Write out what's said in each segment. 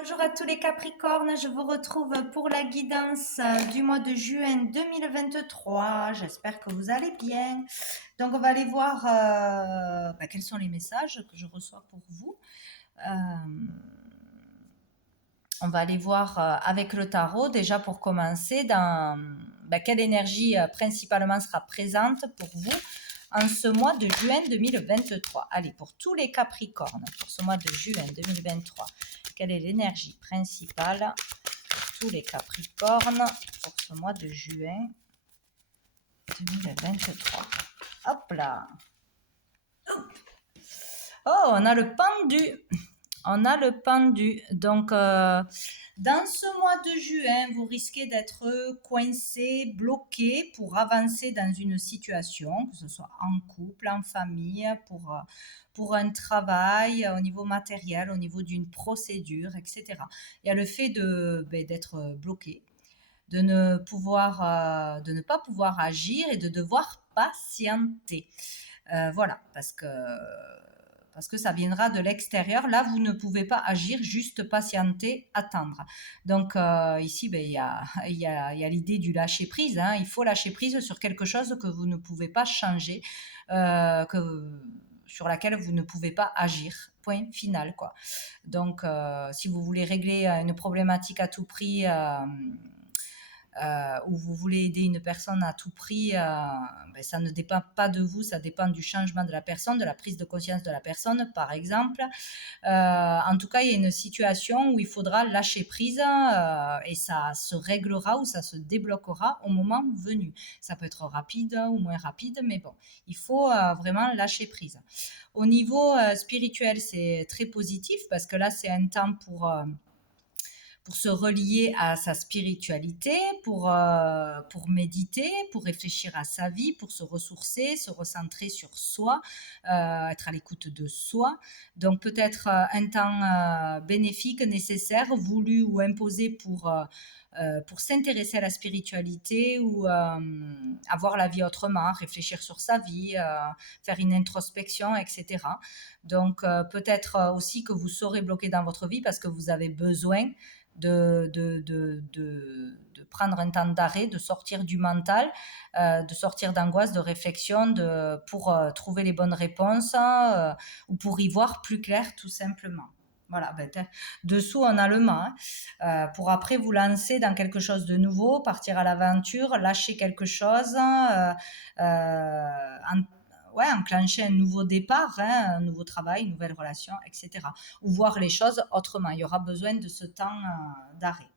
Bonjour à tous les Capricornes, je vous retrouve pour la guidance du mois de juin 2023. J'espère que vous allez bien. Donc on va aller voir quels sont les messages que je reçois pour vous. Euh, on va aller voir avec le tarot déjà pour commencer quelle énergie principalement sera présente pour vous en ce mois de juin 2023. Allez, pour tous les Capricornes, pour ce mois de juin 2023, quelle est l'énergie principale pour tous les Capricornes pour ce mois de juin 2023? Hop là. Oh, on a le pendu. On a le pendu. Donc, dans ce mois de juin, vous risquez d'être coincé, bloqué pour avancer dans une situation, que ce soit en couple, en famille, pour un travail, au niveau matériel, au niveau d'une procédure, etc. Il y a le fait d'être bloqué, de ne pas pouvoir agir et de devoir patienter. Voilà, parce que ça viendra de l'extérieur. Là, vous ne pouvez pas agir, juste patienter, attendre. Donc ici, il y a l'idée du lâcher prise. Hein. Il faut lâcher prise sur quelque chose que vous ne pouvez pas changer, sur laquelle vous ne pouvez pas agir. Point final, quoi. Donc, si vous voulez régler une problématique à tout prix, où vous voulez aider une personne à tout prix, ça ne dépend pas de vous, ça dépend du changement de la personne, de la prise de conscience de la personne, par exemple. En tout cas, il y a une situation où il faudra lâcher prise et ça se réglera ou ça se débloquera au moment venu. Ça peut être rapide ou moins rapide, mais bon, il faut vraiment lâcher prise. Au niveau spirituel, c'est très positif parce que là, c'est un temps pour se relier à sa spiritualité, pour méditer, pour réfléchir à sa vie, pour se ressourcer, se recentrer sur soi, être à l'écoute de soi. Donc peut-être un temps bénéfique, nécessaire, voulu ou imposé pour s'intéresser à la spiritualité ou avoir la vie autrement, réfléchir sur sa vie, faire une introspection, etc. Donc peut-être aussi que vous serez bloqué dans votre vie parce que vous avez besoin de prendre un temps d'arrêt, de sortir du mental, de sortir d'angoisse, de réflexion, pour trouver les bonnes réponses ou pour y voir plus clair tout simplement. Voilà, dessous on a le mât, pour après vous lancer dans quelque chose de nouveau, partir à l'aventure, lâcher quelque chose, enclencher un nouveau départ, hein, un nouveau travail, une nouvelle relation, etc. Ou voir les choses autrement. Il y aura besoin de ce temps d'arrêt.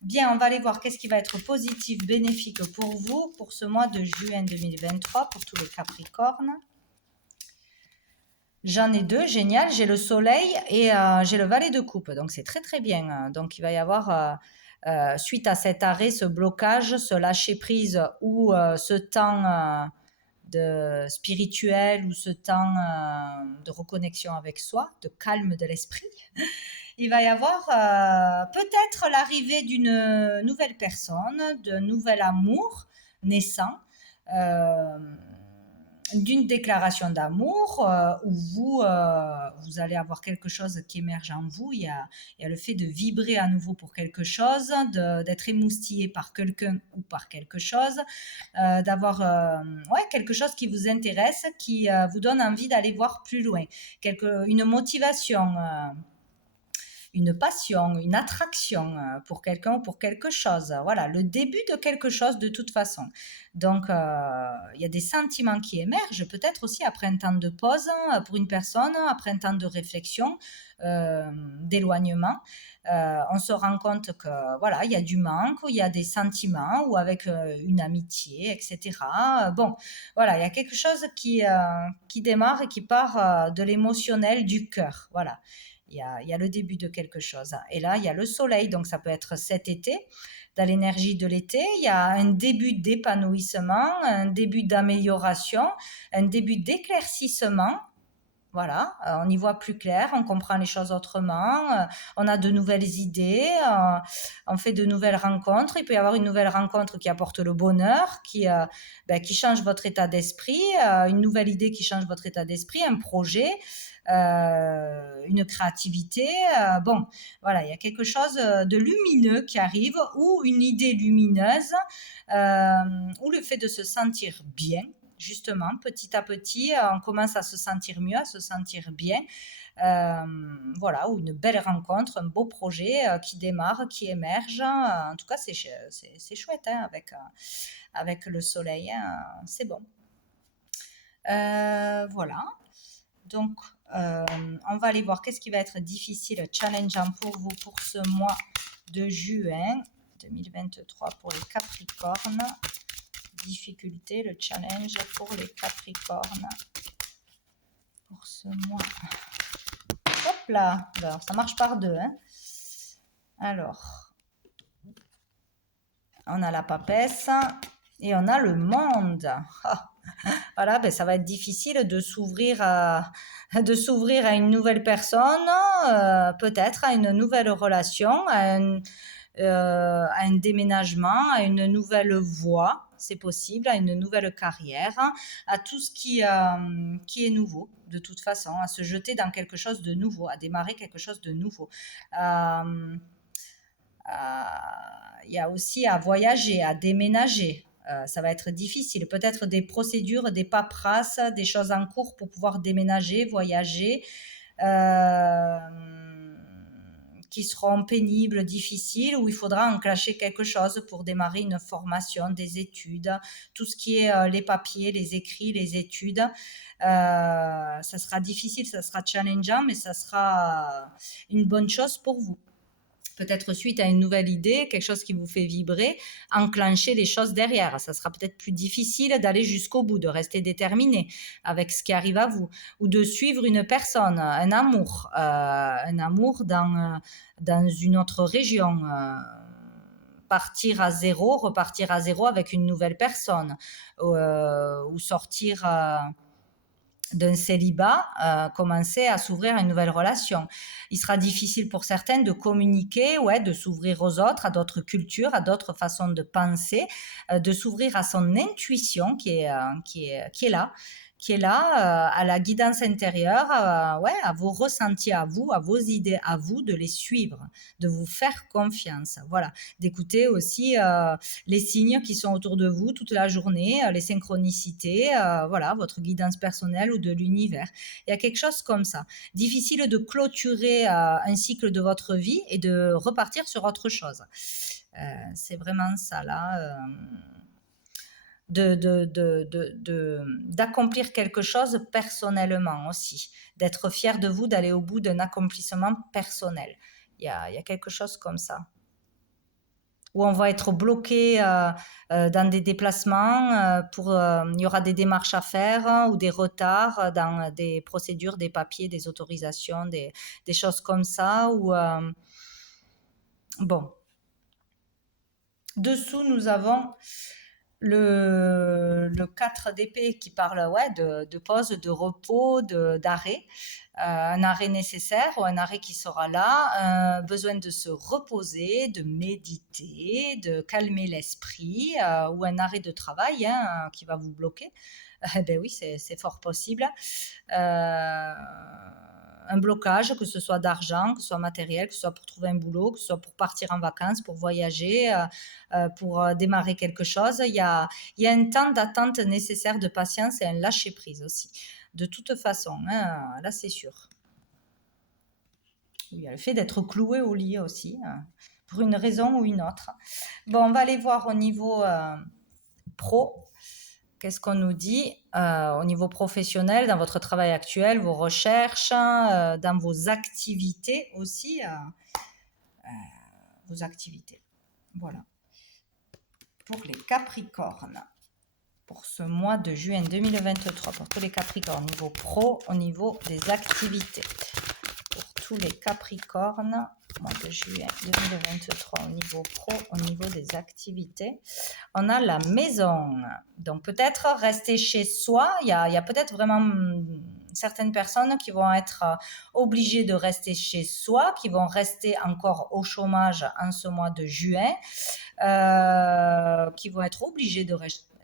Bien, on va aller voir qu'est-ce qui va être positif, bénéfique pour vous pour ce mois de juin 2023, pour tous les Capricornes. J'en ai deux, génial. J'ai le soleil et j'ai le valet de coupe. Donc, c'est très, très bien. Donc, il va y avoir, suite à cet arrêt, ce blocage, ce lâcher-prise ou ce temps de spirituel ou ce temps de reconnexion avec soi, de calme de l'esprit, il va y avoir peut-être l'arrivée d'une nouvelle personne, d'un nouvel amour naissant, d'une déclaration d'amour où vous allez avoir quelque chose qui émerge en vous. Il y a le fait de vibrer à nouveau pour quelque chose, d'être émoustillé par quelqu'un ou par quelque chose, d'avoir quelque chose qui vous intéresse, qui vous donne envie d'aller voir plus loin, une motivation, une passion, une attraction pour quelqu'un ou pour quelque chose. Voilà, le début de quelque chose de toute façon. Donc, il y a des sentiments qui émergent, peut-être aussi après un temps de pause pour une personne, après un temps de réflexion, d'éloignement. On se rend compte que voilà, il y a du manque, il y a des sentiments ou avec une amitié, etc. Bon, voilà, il y a quelque chose qui démarre et qui part de l'émotionnel, du cœur. Voilà. Il y a le début de quelque chose. Et là, il y a le soleil, donc ça peut être cet été, dans l'énergie de l'été. Il y a un début d'épanouissement, un début d'amélioration, un début d'éclaircissement. Voilà, on y voit plus clair, on comprend les choses autrement, on a de nouvelles idées, on fait de nouvelles rencontres. Il peut y avoir une nouvelle rencontre qui apporte le bonheur, qui change votre état d'esprit, une nouvelle idée qui change votre état d'esprit, un projet, une créativité. Bon, voilà, il y a quelque chose de lumineux qui arrive, ou une idée lumineuse, ou le fait de se sentir bien. Justement, petit à petit, on commence à se sentir mieux, à se sentir bien. Voilà, ou une belle rencontre, un beau projet qui démarre, qui émerge. En tout cas, c'est chouette hein, avec le soleil, hein, c'est bon. Voilà. Donc, on va aller voir qu'est-ce qui va être difficile, challengeant pour vous pour ce mois de juin 2023 pour les Capricornes. Difficulté, le challenge pour les Capricornes pour ce mois. Hop là, alors ça marche par deux. Hein. Alors, on a la papesse et on a le monde. Ah, voilà, ben ça va être difficile de s'ouvrir à une nouvelle personne, peut-être à une nouvelle relation, à un déménagement, à une nouvelle voie, c'est possible, à une nouvelle carrière, à tout ce qui est nouveau, de toute façon, à se jeter dans quelque chose de nouveau, à démarrer quelque chose de nouveau. Il y a aussi à voyager, à déménager. Ça va être difficile. Peut-être des procédures, des paperasses, des choses en cours pour pouvoir déménager, voyager, qui seront pénibles, difficiles, où il faudra enclencher quelque chose pour démarrer une formation, des études, tout ce qui est les papiers, les écrits, les études. Ça sera difficile, ça sera challengeant, mais ça sera une bonne chose pour vous. Peut-être suite à une nouvelle idée, quelque chose qui vous fait vibrer, enclencher les choses derrière. Ça sera peut-être plus difficile d'aller jusqu'au bout, de rester déterminé avec ce qui arrive à vous, ou de suivre une personne, un amour dans une autre région. Partir à zéro, repartir à zéro avec une nouvelle personne, ou sortir d'un célibat, commencer à s'ouvrir à une nouvelle relation. Il sera difficile pour certaines de communiquer, de s'ouvrir aux autres, à d'autres cultures, à d'autres façons de penser, de s'ouvrir à son intuition qui est là, à la guidance intérieure, à vos ressentis à vous, à vos idées à vous, de les suivre, de vous faire confiance. Voilà, d'écouter aussi les signes qui sont autour de vous toute la journée, les synchronicités, votre guidance personnelle ou de l'univers. Il y a quelque chose comme ça. Difficile de clôturer un cycle de votre vie et de repartir sur autre chose. C'est vraiment ça là. D'accomplir quelque chose personnellement aussi, d'être fier de vous, d'aller au bout d'un accomplissement personnel. Il y a quelque chose comme ça. Où on va être bloqué dans des déplacements, il y aura des démarches à faire ou des retards dans des procédures, des papiers, des autorisations, des choses comme ça. Bon. Dessous, nous avons le 4 d'épée qui parle de pause, de repos, d'arrêt, un arrêt nécessaire ou un arrêt qui sera là, besoin de se reposer, de méditer, de calmer l'esprit, ou un arrêt de travail qui va vous bloquer. Ben oui, c'est fort possible. Un blocage, que ce soit d'argent, que ce soit matériel, que ce soit pour trouver un boulot, que ce soit pour partir en vacances, pour voyager, pour démarrer quelque chose. Il y a un temps d'attente nécessaire, de patience et un lâcher-prise aussi. De toute façon, là c'est sûr. Il y a le fait d'être cloué au lit aussi, pour une raison ou une autre. Bon, on va aller voir au niveau pro. Qu'est-ce qu'on nous dit au niveau professionnel, dans votre travail actuel, vos recherches, dans vos activités aussi, vos activités. Voilà. Pour les Capricornes, pour ce mois de juin 2023, pour tous les Capricornes, au niveau pro, au niveau des activités. Pour tous les Capricornes, mois de juin 2023, au niveau pro, au niveau des activités. On a la maison. Donc peut-être rester chez soi. Il y a peut-être vraiment certaines personnes qui vont être obligées de rester chez soi, qui vont rester encore au chômage en ce mois de juin, qui vont être obligées de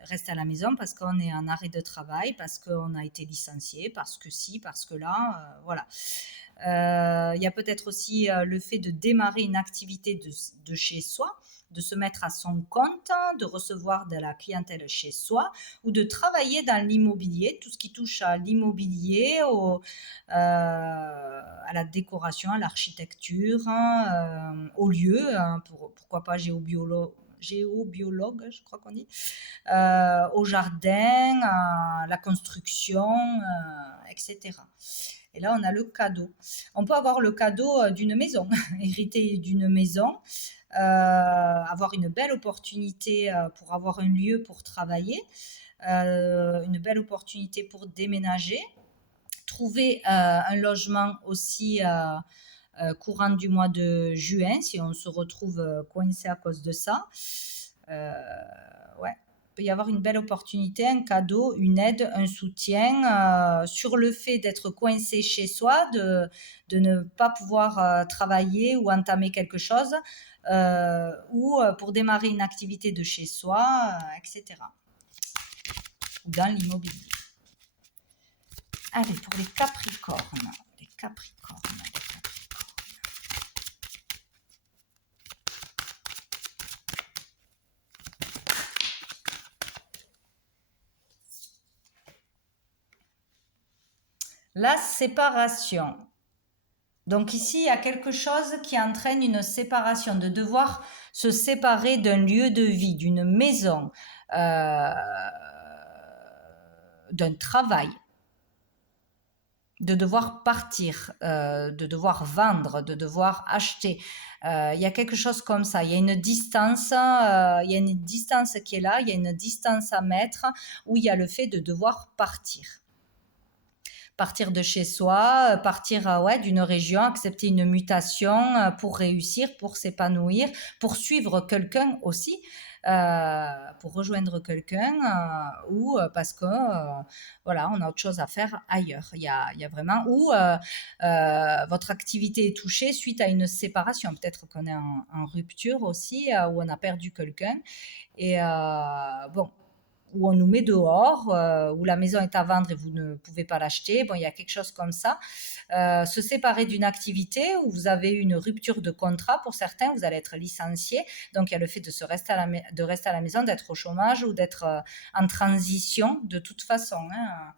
reste à la maison parce qu'on est en arrêt de travail, parce qu'on a été licencié, parce que si, parce que là, voilà. Il y a peut-être aussi le fait de démarrer une activité de chez soi, de se mettre à son compte, de recevoir de la clientèle chez soi ou de travailler dans l'immobilier, tout ce qui touche à l'immobilier, à la décoration, à l'architecture, au lieu, pourquoi pas géobiologue, je crois qu'on dit, au jardin, à la construction, etc. Et là, on a le cadeau. On peut avoir le cadeau d'une maison, hériter d'une maison, avoir une belle opportunité pour avoir un lieu pour travailler, une belle opportunité pour déménager, trouver un logement aussi courant du mois de juin, si on se retrouve coincé à cause de ça. Ouais. Il peut y avoir une belle opportunité, un cadeau, une aide, un soutien sur le fait d'être coincé chez soi, de ne pas pouvoir travailler ou entamer quelque chose, ou pour démarrer une activité de chez soi, etc. Ou dans l'immobilier. Allez, pour les Capricornes. Les Capricornes. La séparation. Donc ici, il y a quelque chose qui entraîne une séparation, de devoir se séparer d'un lieu de vie, d'une maison, d'un travail, de devoir partir, de devoir vendre, de devoir acheter. Il y a quelque chose comme ça. Il y a une distance, il y a une distance qui est là, il y a une distance à mettre où il y a le fait de devoir partir. Partir de chez soi, partir d'une région, accepter une mutation pour réussir, pour s'épanouir, pour suivre quelqu'un aussi, pour rejoindre quelqu'un ou parce que voilà, on a autre chose à faire ailleurs. Il y a vraiment ou votre activité est touchée suite à une séparation. Peut-être qu'on est en rupture aussi, où on a perdu quelqu'un et bon. Où on nous met dehors, où la maison est à vendre et vous ne pouvez pas l'acheter. Bon, il y a quelque chose comme ça. Se séparer d'une activité où vous avez une rupture de contrat. Pour certains, vous allez être licencié. Donc, il y a le fait de rester à la maison, d'être au chômage ou d'être en transition de toute façon. Hein.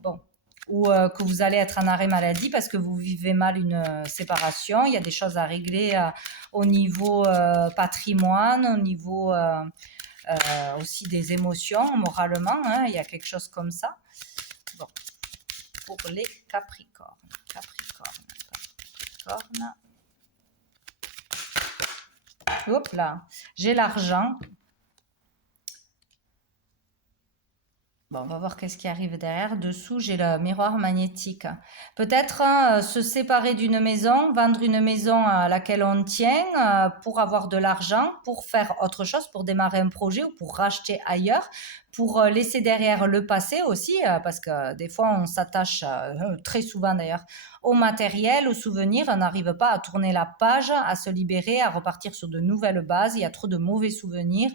Bon. Ou que vous allez être en arrêt maladie parce que vous vivez mal une séparation. Il y a des choses à régler au niveau patrimoine, au niveau... aussi des émotions, moralement, hein, il y a quelque chose comme ça. Bon, pour les Capricornes. Hop là, j'ai l'argent. Bon, on va voir qu'est-ce qui arrive derrière. Dessous, j'ai le miroir magnétique. Peut-être se séparer d'une maison, vendre une maison à laquelle on tient pour avoir de l'argent, pour faire autre chose, pour démarrer un projet ou pour racheter ailleurs, pour laisser derrière le passé aussi, parce que des fois, on s'attache, très souvent d'ailleurs, au matériel, aux souvenirs. On n'arrive pas à tourner la page, à se libérer, à repartir sur de nouvelles bases. Il y a trop de mauvais souvenirs.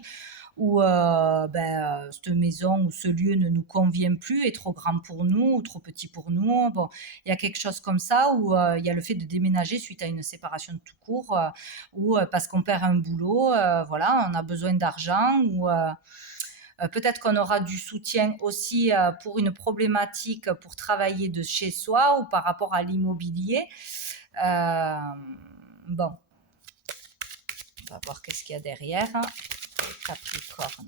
Où cette maison ou ce lieu ne nous convient plus, est trop grand pour nous ou trop petit pour nous. Bon, il y a quelque chose comme ça où il y a le fait de déménager suite à une séparation de tout court ou parce qu'on perd un boulot, voilà, on a besoin d'argent ou peut-être qu'on aura du soutien aussi pour une problématique pour travailler de chez soi ou par rapport à l'immobilier. Bon, on va voir qu'est-ce qu'il y a derrière. Capricorne.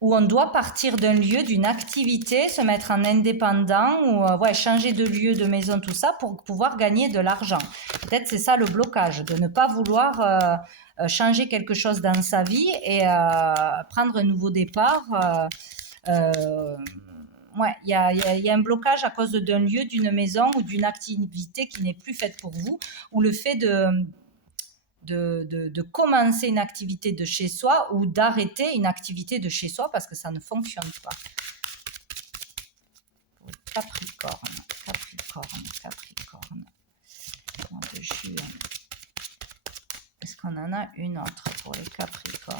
Où on doit partir d'un lieu, d'une activité, se mettre en indépendant ou changer de lieu, de maison, tout ça pour pouvoir gagner de l'argent. Peut-être c'est ça le blocage, de ne pas vouloir changer quelque chose dans sa vie et prendre un nouveau départ. Il y a un blocage à cause d'un lieu, d'une maison ou d'une activité qui n'est plus faite pour vous, ou le fait de commencer une activité de chez soi ou d'arrêter une activité de chez soi parce que ça ne fonctionne pas. Capricorne. Mois de juin. Est-ce qu'on en a une autre pour les Capricornes?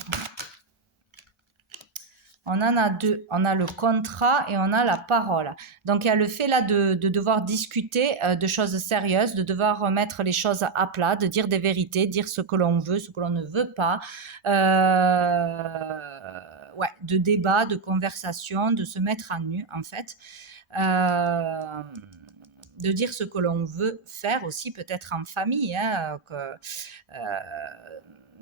On en a deux. On a le contrat et on a la parole. Donc, il y a le fait là de devoir discuter de choses sérieuses, de devoir mettre les choses à plat, de dire des vérités, dire ce que l'on veut, ce que l'on ne veut pas. Ouais, de débat, de conversation, de se mettre à nu, en fait. De dire ce que l'on veut faire aussi, peut-être en famille, hein,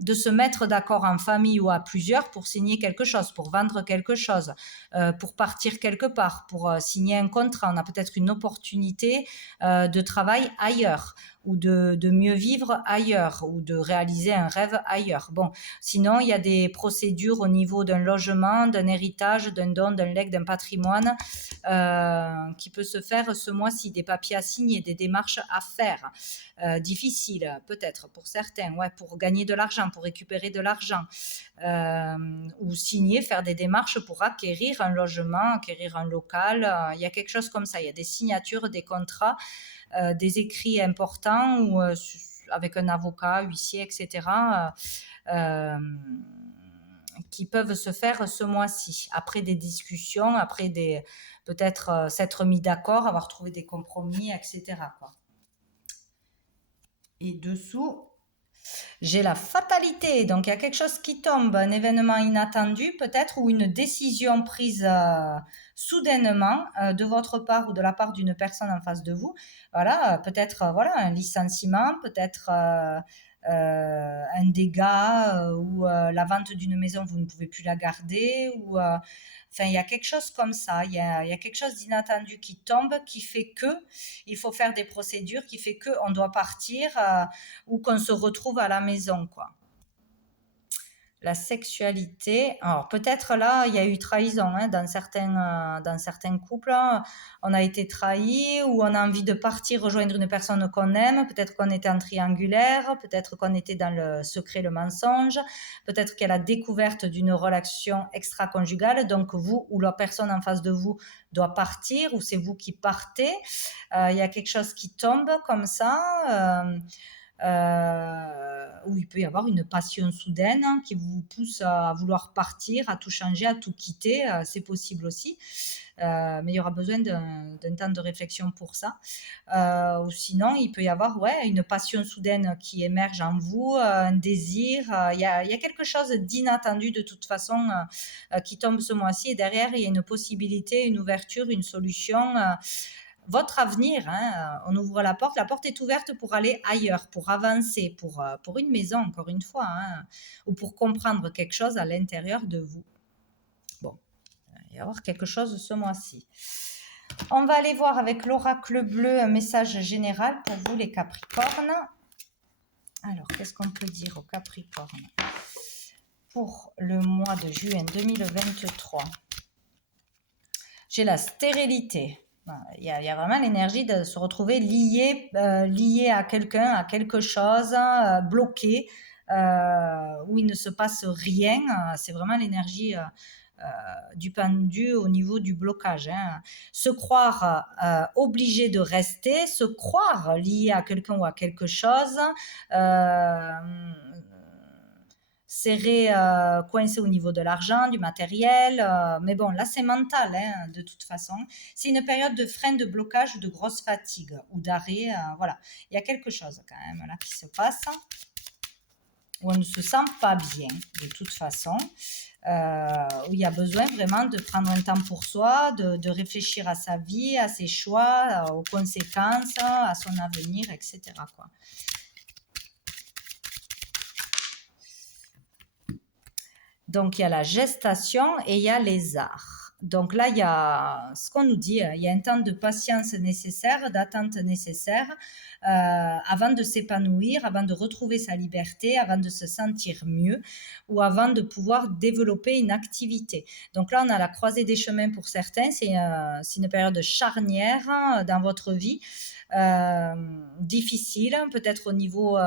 de se mettre d'accord en famille ou à plusieurs pour signer quelque chose, pour vendre quelque chose, pour partir quelque part, pour signer un contrat. On a peut-être une opportunité de travail ailleurs ou de mieux vivre ailleurs ou de réaliser un rêve ailleurs. Bon, sinon, il y a des procédures au niveau d'un logement, d'un héritage, d'un don, d'un legs, d'un patrimoine qui peut se faire ce mois-ci, des papiers à signer, des démarches à faire. Difficile peut-être pour certains, ouais, pour gagner de l'argent, pour récupérer de l'argent, ou signer, faire des démarches pour acquérir un logement, acquérir un local. Il y a quelque chose comme ça, il y a des signatures, des contrats, des écrits importants ou avec un avocat, huissier, etc. Qui peuvent se faire ce mois-ci, après des discussions, après peut-être s'être mis d'accord, avoir trouvé des compromis, etc. quoi. Et dessous, j'ai la fatalité. Donc, il y a quelque chose qui tombe, un événement inattendu peut-être, ou une décision prise soudainement de votre part ou de la part d'une personne en face de vous. Voilà, peut-être voilà, un licenciement, peut-être un dégât ou la vente d'une maison, vous ne pouvez plus la garder. Ou, enfin, il y a quelque chose comme ça. Il y a quelque chose d'inattendu qui tombe, qui fait que il faut faire des procédures, qui fait qu'on doit partir ou qu'on se retrouve à la maison, quoi. La sexualité, alors peut-être là, il y a eu trahison hein, dans certains couples. On a été trahi ou on a envie de partir rejoindre une personne qu'on aime. Peut-être qu'on était en triangulaire, peut-être qu'on était dans le secret, le mensonge. Peut-être qu'il y a la découverte d'une relation extra-conjugale. Donc vous ou la personne en face de vous doit partir ou c'est vous qui partez. Il y a quelque chose qui tombe comme ça. Où il peut y avoir une passion soudaine hein, qui vous pousse à vouloir partir, à tout changer, à tout quitter. C'est possible aussi. Mais il y aura besoin d'un temps de réflexion pour ça. Ou sinon, il peut y avoir ouais, une passion soudaine qui émerge en vous, un désir. Il y a quelque chose d'inattendu de toute façon qui tombe ce mois-ci. Et derrière, il y a une possibilité, une ouverture, une solution. Votre avenir, hein, on ouvre la porte est ouverte pour aller ailleurs, pour avancer, pour une maison, encore une fois, hein, ou pour comprendre quelque chose à l'intérieur de vous. Bon, il va y avoir quelque chose ce mois-ci. On va aller voir avec l'oracle bleu un message général pour vous les Capricornes. Alors, qu'est-ce qu'on peut dire aux Capricornes pour le mois de juin 2023? J'ai la stérilité. Il y a vraiment l'énergie de se retrouver lié à quelqu'un, à quelque chose, bloqué, où il ne se passe rien. C'est vraiment l'énergie du pendu au niveau du blocage. Hein. Se croire obligé de rester, se croire lié à quelqu'un ou à quelque chose, serré, coincé au niveau de l'argent, du matériel. Mais bon, là, c'est mental, hein, de toute façon. C'est une période de frein, de blocage, de grosse fatigue ou d'arrêt. Voilà, il y a quelque chose quand même là qui se passe où on ne se sent pas bien de toute façon. Où il y a besoin vraiment de prendre un temps pour soi, de réfléchir à sa vie, à ses choix, aux conséquences, à son avenir, etc. quoi. Donc, il y a la gestation et il y a les arts. Donc là, il y a ce qu'on nous dit, il y a un temps de patience nécessaire, d'attente nécessaire avant de s'épanouir, avant de retrouver sa liberté, avant de se sentir mieux ou avant de pouvoir développer une activité. Donc là, on a la croisée des chemins pour certains, c'est une période charnière dans votre vie, difficile, peut-être au niveau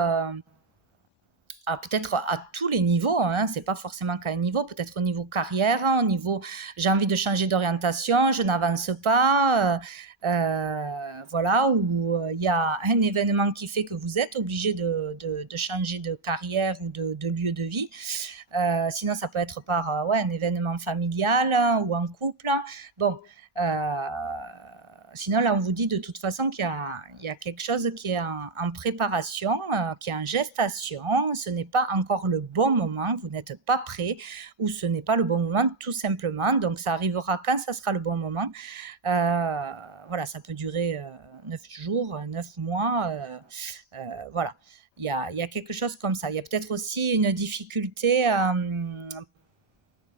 peut-être à tous les niveaux, hein, c'est pas forcément qu'à un niveau, peut-être au niveau carrière, au niveau j'ai envie de changer d'orientation, je n'avance pas, voilà, ou il y a un événement qui fait que vous êtes obligé de changer de carrière ou de lieu de vie. Sinon, ça peut être par ouais, un événement familial ou en couple. Bon, euh, sinon, là, on vous dit de toute façon il y a quelque chose qui est en préparation, qui est en gestation. Ce n'est pas encore le bon moment, vous n'êtes pas prêt ou ce n'est pas le bon moment tout simplement. Donc, ça arrivera quand ça sera le bon moment. Voilà, ça peut durer 9 jours, 9 mois. Voilà. Il y a quelque chose comme ça. Il y a peut-être aussi une difficulté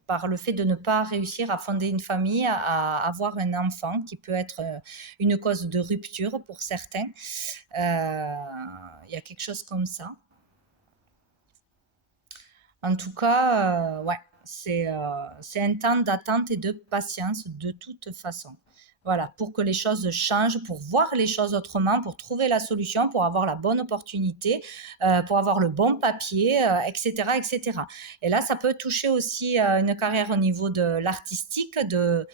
par le fait de ne pas réussir à fonder une famille, à avoir un enfant, qui peut être une cause de rupture pour certains. Il y a quelque chose comme ça. En tout cas, ouais, c'est un temps d'attente et de patience de toute façon. Voilà, pour que les choses changent, pour voir les choses autrement, pour trouver la solution, pour avoir la bonne opportunité, pour avoir le bon papier, etc., etc. Et là, ça peut toucher aussi une carrière au niveau de l'artistique, de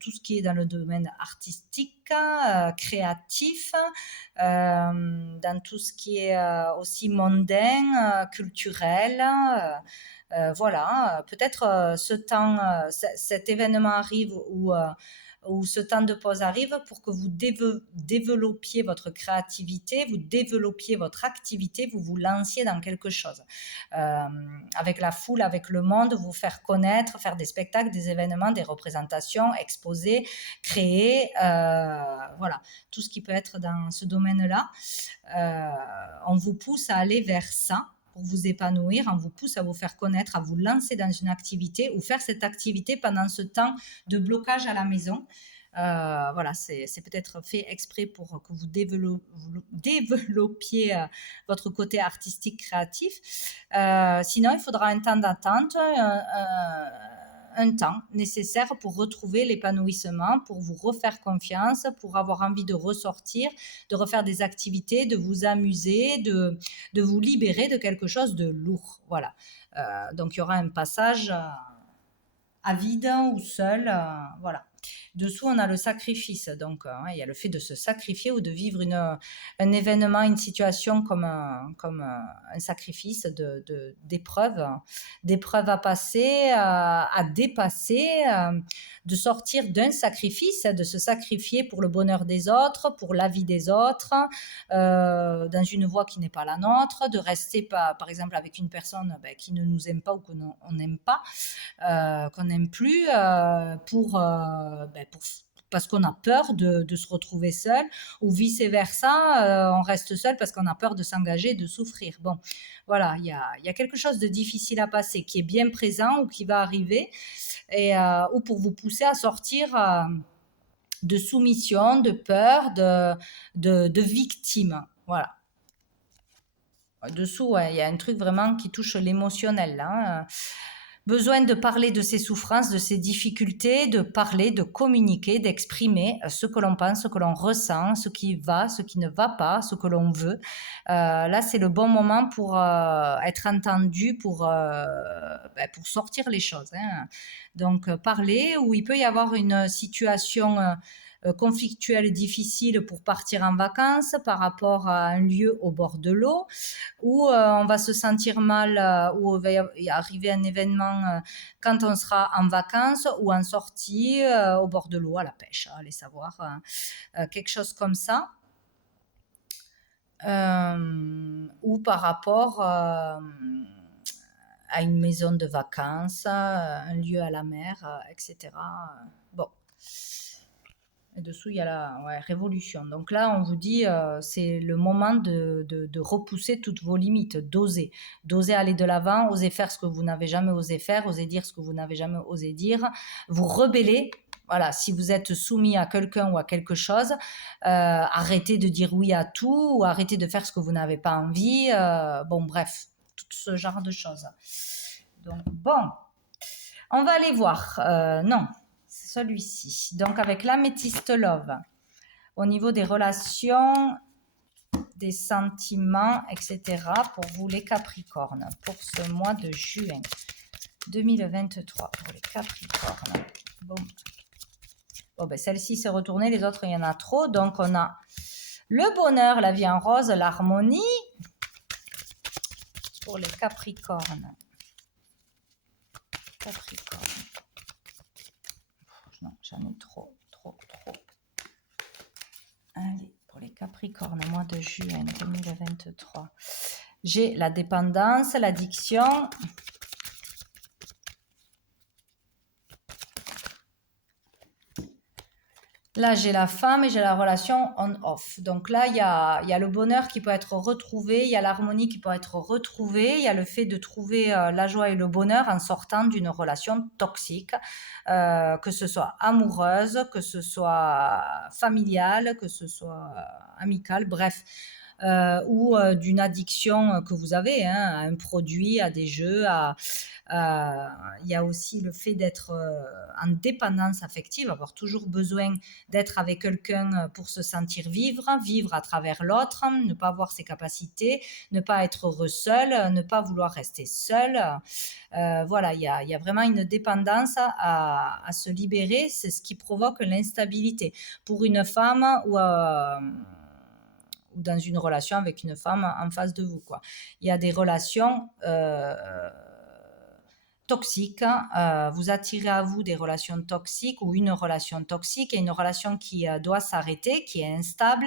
tout ce qui est dans le domaine artistique, créatif, dans tout ce qui est aussi mondain, culturel. Voilà, peut-être ce temps, cet événement arrive où ce temps de pause arrive pour que vous développiez votre créativité, vous développiez votre activité, vous vous lanciez dans quelque chose. Avec la foule, avec le monde, vous faire connaître, faire des spectacles, des événements, des représentations, exposer, créer, voilà, tout ce qui peut être dans ce domaine-là. On vous pousse à aller vers ça pour vous épanouir, on vous pousse à vous faire connaître, à vous lancer dans une activité ou faire cette activité pendant ce temps de blocage à la maison. Voilà, c'est peut-être fait exprès pour que vous développiez votre côté artistique créatif. Sinon, il faudra un temps d'attente, un temps nécessaire pour retrouver l'épanouissement, pour vous refaire confiance, pour avoir envie de ressortir, de refaire des activités, de vous amuser, de vous libérer de quelque chose de lourd. Voilà. Donc il y aura un passage à vide ou seul. Voilà. Dessous, on a le sacrifice. Donc, il y a le fait de se sacrifier ou de vivre un événement, une situation comme un sacrifice d'épreuves à passer, à dépasser, de sortir d'un sacrifice, de se sacrifier pour le bonheur des autres, pour la vie des autres, dans une voie qui n'est pas la nôtre, de rester, par exemple, avec une personne qui ne nous aime pas ou qu'on n'aime pas, qu'on n'aime plus, parce qu'on a peur de se retrouver seul, ou vice-versa, on reste seul parce qu'on a peur de s'engager, de souffrir. Bon, voilà, il y a quelque chose de difficile à passer qui est bien présent ou qui va arriver, ou pour vous pousser à sortir de soumission, de peur, de victime. Voilà. Dessous, ouais, il y a un truc vraiment qui touche l'émotionnel, là. Besoin de parler de ses souffrances, de ses difficultés, de parler, de communiquer, d'exprimer ce que l'on pense, ce que l'on ressent, ce qui va, ce qui ne va pas, ce que l'on veut. Là, c'est le bon moment pour être entendu, pour sortir les choses, hein. Donc, parler, où il peut y avoir une situation conflictuelle difficile pour partir en vacances par rapport à un lieu au bord de l'eau, où on va se sentir mal, où il va y arriver un événement quand on sera en vacances ou en sortie au bord de l'eau, à la pêche, allez savoir, quelque chose comme ça. Ou par rapport à une maison de vacances, un lieu à la mer, etc. Bon. Et dessous, il y a la révolution. Donc là, on vous dit, c'est le moment de repousser toutes vos limites, d'oser. D'oser aller de l'avant, oser faire ce que vous n'avez jamais osé faire, oser dire ce que vous n'avez jamais osé dire, vous rebeller. Voilà, si vous êtes soumis à quelqu'un ou à quelque chose, arrêtez de dire oui à tout, ou arrêtez de faire ce que vous n'avez pas envie. Bon, bref, tout ce genre de choses. Donc, bon, on va aller voir. Non, c'est celui-ci. Donc, avec l'améthyste love, au niveau des relations, des sentiments, etc. pour vous les Capricornes, pour ce mois de juin 2023, pour les Capricornes. Bon, ben, celle-ci s'est retournée, les autres, il y en a trop. Donc, on a le bonheur, la vie en rose, l'harmonie pour les Capricornes. Capricorne. Non, j'en ai trop. Allez, pour les Capricornes, mois de juin 2023. J'ai la dépendance, l'addiction. Là, j'ai la femme et j'ai la relation on-off. Donc là, il y a le bonheur qui peut être retrouvé, il y a l'harmonie qui peut être retrouvée, il y a le fait de trouver la joie et le bonheur en sortant d'une relation toxique, que ce soit amoureuse, que ce soit familiale, que ce soit amicale, bref. Ou d'une addiction que vous avez, hein, à un produit, à des jeux, il y a aussi le fait d'être en dépendance affective, avoir toujours besoin d'être avec quelqu'un pour se sentir vivre à travers l'autre, ne pas avoir ses capacités, ne pas être heureux seul, ne pas vouloir rester seul. Voilà, il y a vraiment une dépendance à se libérer, c'est ce qui provoque l'instabilité. Pour une femme ou dans une relation avec une femme en face de vous, quoi. Il y a des relations toxiques, vous attirez à vous des relations toxiques ou une relation toxique et une relation qui doit s'arrêter, qui est instable,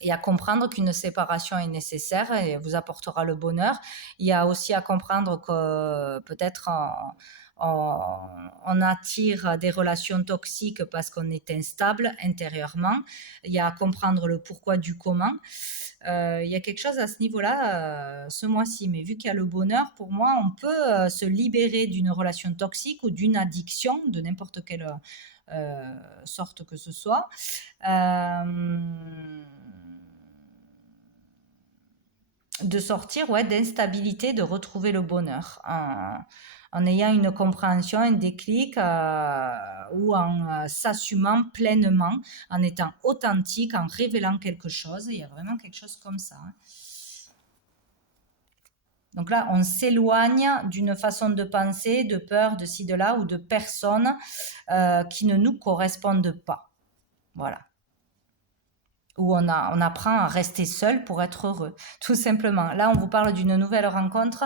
et à comprendre qu'une séparation est nécessaire et vous apportera le bonheur. Il y a aussi à comprendre que peut-être on attire des relations toxiques parce qu'on est instable intérieurement. Il y a à comprendre le pourquoi du comment. Il y a quelque chose à ce niveau-là ce mois-ci. Mais vu qu'il y a le bonheur, pour moi, on peut se libérer d'une relation toxique ou d'une addiction de n'importe quelle sorte que ce soit. De sortir d'instabilité, de retrouver le bonheur en ayant une compréhension, un déclic ou en s'assumant pleinement, en étant authentique, en révélant quelque chose. Il y a vraiment quelque chose comme ça. Hein. Donc là, on s'éloigne d'une façon de penser, de peur, de ci, de là, ou de personnes qui ne nous correspondent pas. Voilà. Où on apprend à rester seul pour être heureux, tout simplement. Là, on vous parle d'une nouvelle rencontre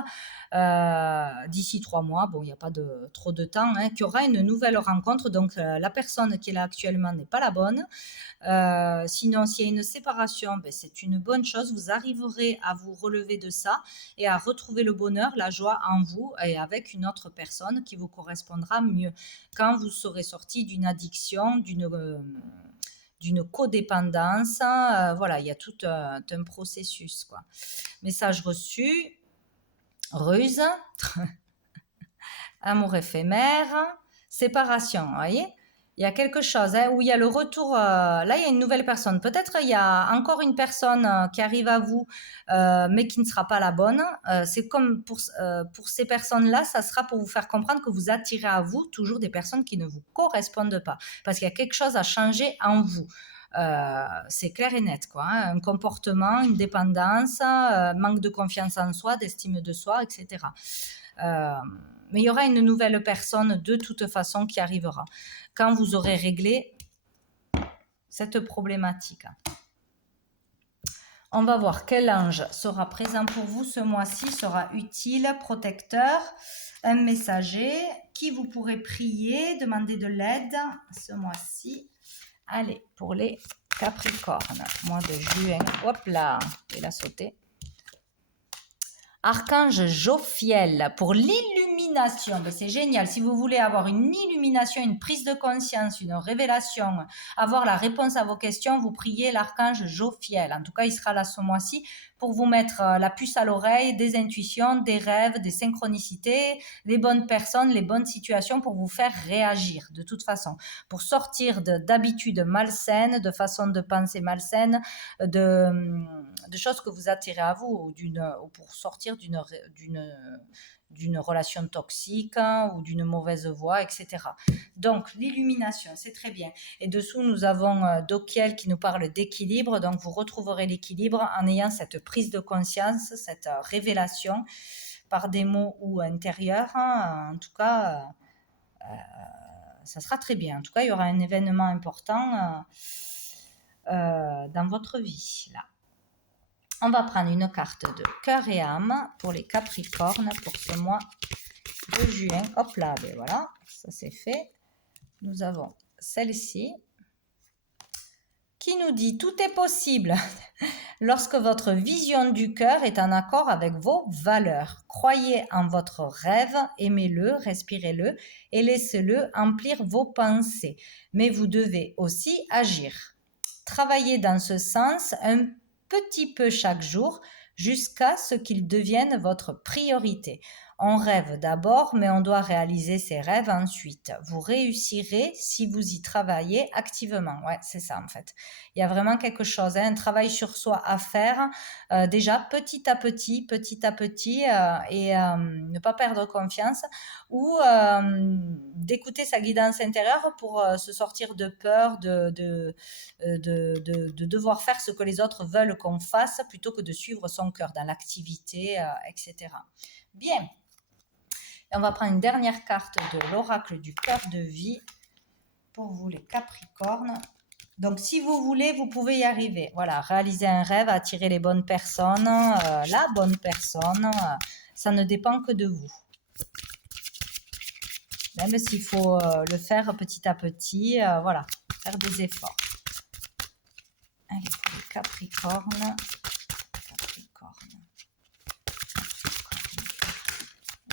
d'ici 3 mois, bon, il n'y a pas trop de temps, hein, qu'il y aura une nouvelle rencontre, donc la personne qui est là actuellement n'est pas la bonne. Sinon, s'il y a une séparation, ben, c'est une bonne chose, vous arriverez à vous relever de ça et à retrouver le bonheur, la joie en vous et avec une autre personne qui vous correspondra mieux. Quand vous serez sorti d'une addiction, d'une codépendance, voilà, il y a tout un processus, quoi. Message reçu, ruse, amour éphémère, séparation, vous voyez. Il y a quelque chose où il y a le retour, là il y a une nouvelle personne, peut-être il y a encore une personne qui arrive à vous, mais qui ne sera pas la bonne. C'est comme pour ces personnes-là, ça sera pour vous faire comprendre que vous attirez à vous toujours des personnes qui ne vous correspondent pas, parce qu'il y a quelque chose à changer en vous. C'est clair et net, quoi, hein. Un comportement, une dépendance, manque de confiance en soi, d'estime de soi, etc. Mais il y aura une nouvelle personne de toute façon qui arrivera quand vous aurez réglé cette problématique. On va voir quel ange sera présent pour vous ce mois-ci, sera utile, protecteur, un messager, qui vous pourrez prier, demander de l'aide ce mois-ci. Allez, pour les Capricornes, mois de juin, hop là, il a sauté. Archange Jophiel pour l'illumination. Ben, c'est génial. Si vous voulez avoir une illumination, une prise de conscience, une révélation, avoir la réponse à vos questions, vous priez l'archange Jophiel. En tout cas, il sera là ce mois-ci pour vous mettre la puce à l'oreille, des intuitions, des rêves, des synchronicités, les bonnes personnes, les bonnes situations pour vous faire réagir de toute façon. Pour sortir d'habitudes malsaines, de façons de penser malsaines, de choses que vous attirez à vous ou pour sortir d'une d'une relation toxique ou d'une mauvaise voie, etc. Donc, l'illumination, c'est très bien. Et dessous, nous avons Dokiel qui nous parle d'équilibre. Donc, vous retrouverez l'équilibre en ayant cette prise de conscience, cette révélation par des mots ou intérieurs. En tout cas, ça sera très bien. En tout cas, il y aura un événement important dans votre vie, là. On va prendre une carte de cœur et âme pour les Capricornes pour ce mois de juin. Hop là, ben voilà, ça c'est fait. Nous avons celle-ci qui nous dit « Tout est possible lorsque votre vision du cœur est en accord avec vos valeurs. Croyez en votre rêve, aimez-le, respirez-le et laissez-le emplir vos pensées. Mais vous devez aussi agir. Travaillez dans ce sens un petit peu chaque jour jusqu'à ce qu'il devienne votre priorité. On rêve d'abord, mais on doit réaliser ses rêves ensuite. Vous réussirez si vous y travaillez activement. » Ouais, c'est ça en fait. Il y a vraiment quelque chose, un travail sur soi à faire, déjà petit à petit, et ne pas perdre confiance ou d'écouter sa guidance intérieure pour se sortir de peur, de devoir faire ce que les autres veulent qu'on fasse plutôt que de suivre son cœur dans l'activité, etc. Bien. Et on va prendre une dernière carte de l'oracle du cœur de vie pour vous les Capricornes. Donc, si vous voulez, vous pouvez y arriver. Voilà, réaliser un rêve, attirer les bonnes personnes, la bonne personne, ça ne dépend que de vous. Même s'il faut le faire petit à petit, voilà, faire des efforts. Allez, pour les Capricornes.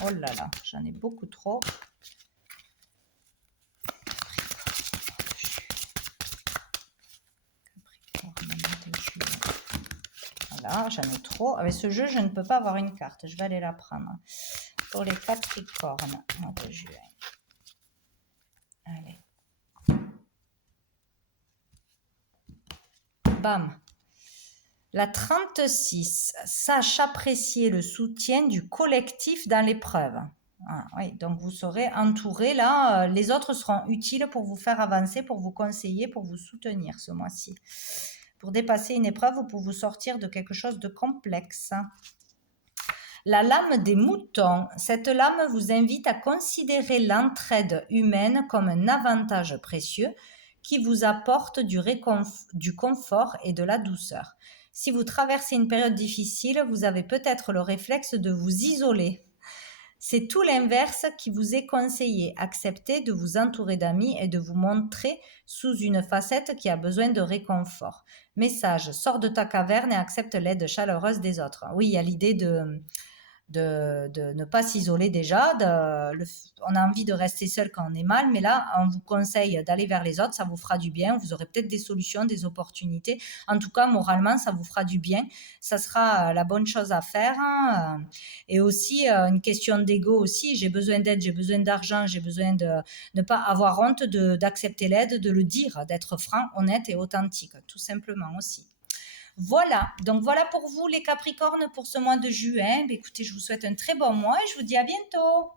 Oh là là, j'en ai beaucoup trop. Voilà, j'en ai trop. Avec ce jeu, je ne peux pas avoir une carte. Je vais aller la prendre. Pour les Capricornes, mois de juin. Allez. Bam. La 36, sache apprécier le soutien du collectif dans l'épreuve. Ah, oui, donc vous serez entouré là, les autres seront utiles pour vous faire avancer, pour vous conseiller, pour vous soutenir ce mois-ci. Pour dépasser une épreuve ou pour vous sortir de quelque chose de complexe. La lame des moutons. Cette lame vous invite à considérer l'entraide humaine comme un avantage précieux qui vous apporte du confort et de la douceur. Si vous traversez une période difficile, vous avez peut-être le réflexe de vous isoler. C'est tout l'inverse qui vous est conseillé. Acceptez de vous entourer d'amis et de vous montrer sous une facette qui a besoin de réconfort. Message, sors de ta caverne et accepte l'aide chaleureuse des autres. Oui, il y a l'idée de ne pas s'isoler déjà. On a envie de rester seul quand on est mal, mais là, on vous conseille d'aller vers les autres, ça vous fera du bien. Vous aurez peut-être des solutions, des opportunités. En tout cas, moralement, ça vous fera du bien. Ça sera la bonne chose à faire. Et aussi, une question d'ego aussi. J'ai besoin d'aide, j'ai besoin d'argent, j'ai besoin de ne pas avoir honte d'accepter l'aide, de le dire, d'être franc, honnête et authentique, tout simplement aussi. Voilà, donc voilà pour vous les Capricornes pour ce mois de juin. Écoutez, je vous souhaite un très bon mois et je vous dis à bientôt.